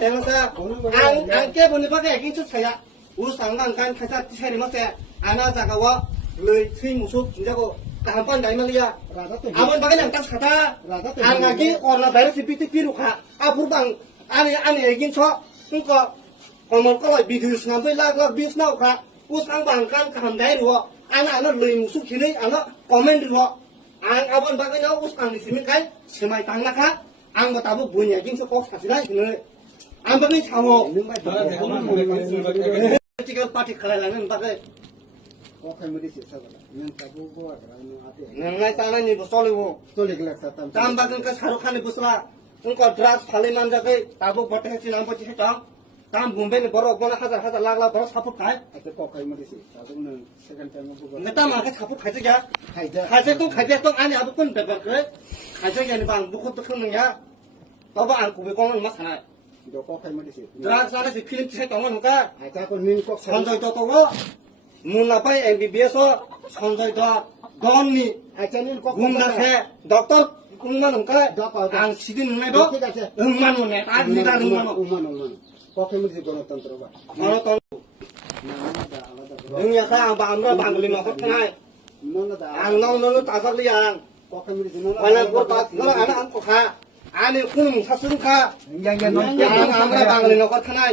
내가 안 깨보니까 애긴 쫓아야 우상강간 가사 티샤리마세 아나자가와 를 트이무속 진짜고 한번 나이말이야 아번 바가냥 딱 사다 안가기 얼나 바이러스 비트 피루카 앞으로방 안에 애긴 쳐 그러니까 어머 거라 비디오스 남들 락 비스나우카 우상강간 감다이로 아나 를 무속 기네 아나 코멘트로 안 아번 바가냐 우상 있으니까 세마이 땅나카 안 बताबो बुनिया गिंसो को सासिना इनो आं बागै थाङो टिकेट पार्टी खालायलांनो बागै नोंनाय तानानि बसलिवो दाम बागै का शाहरुख खान बुसला उनको ड्रग्स फाले मानजाकै ताबो बटे छि नाम पछि हेटा दाम मुंबई ने बरो गना हजार लाख बरो साफुट खाय नेता माके साफुट खायजे क्या खायजे तो आनि आबो कोन बेबरकै खायजे यानि बां बुखत खनया बाबा आं कुबे कोन मा साना ड्रग्स आने से फिल्म से तंग नुका संजय दत्तको मुन्नापाई एमबीबीएस संजय दत्त गननि गुंडासे डॉक्टर कुंमा नुका आं सिदिन नुनायबो ओंमानु ने ता लिडा ओंमानु गणतन्त्र जोंनिया सा आं बामरा बांगलि नखर थानाय आं नावनो ताजारलि आं वाला गता न आं खखा आनि कुनु सासुनखा आमरा बांगलि नखर थानाय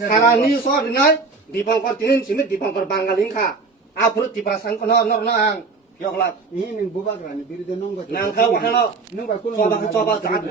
सारानि सदिनाय दिपांकर तिन सिमि दिपांकर बांगालिनखा आफुर तिपासांखौ नरना आं यगला ini bubat rani biri de nonggo nang khau hano चबा जात